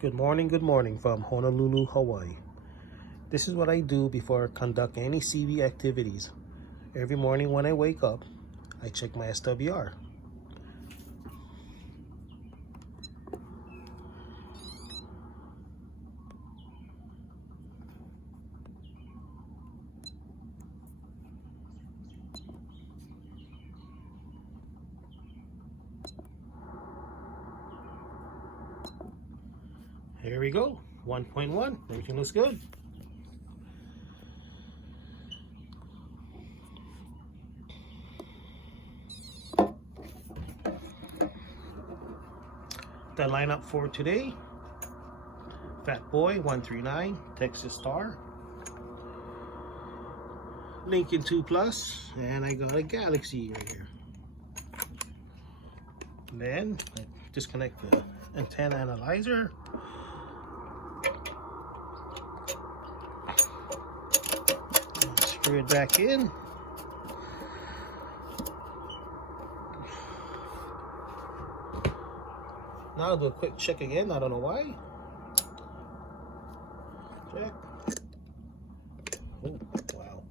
Good morning from Honolulu, Hawaii. This is what I do before I conduct any CV activities. Every morning when I wake up, I check my SWR. Here we go, 1.1, everything looks good. The lineup for today: Fat Boy 139, Texas Star, Lincoln 2 Plus, and I got a Galaxy right here. Then I disconnect the antenna analyzer. Screw it back in. Now I'll do a quick check again. I don't know why. Check. Oh, wow.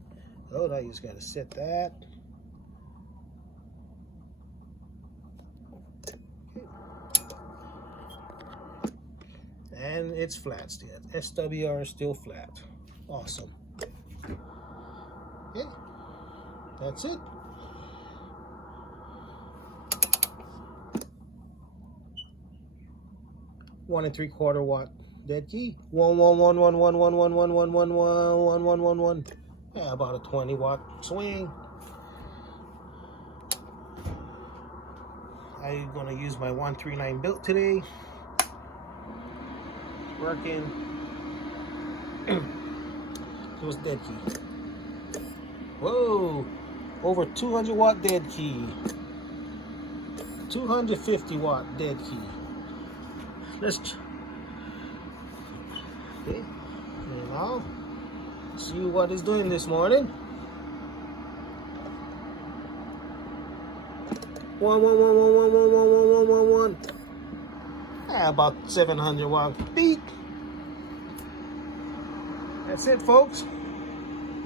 Oh, now you just gotta set that. Okay. And it's flat still. SWR is still flat. Awesome. Okay. That's it. 1 3/4 watt dead key. 1. Yeah, about a 20 watt swing. I'm gonna use my 139 built today. It's working. It was dead key. Whoa, over 200 watt dead key. 250 watt dead key. Let's okay, and now see what it's doing this morning. 1. About 700 watt peak. That's it, folks.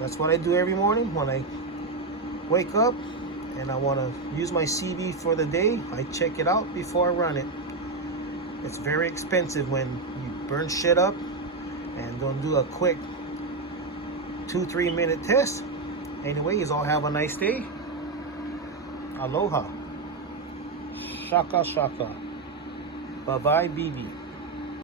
That's what I do every morning when I wake up and I want to use my CV for the day. I check it out before I run it. It's very expensive when you burn shit up, and gonna do a quick 2-3 minute test. Anyways, all have a nice day. Aloha. Shaka shaka. Bye bye, BB.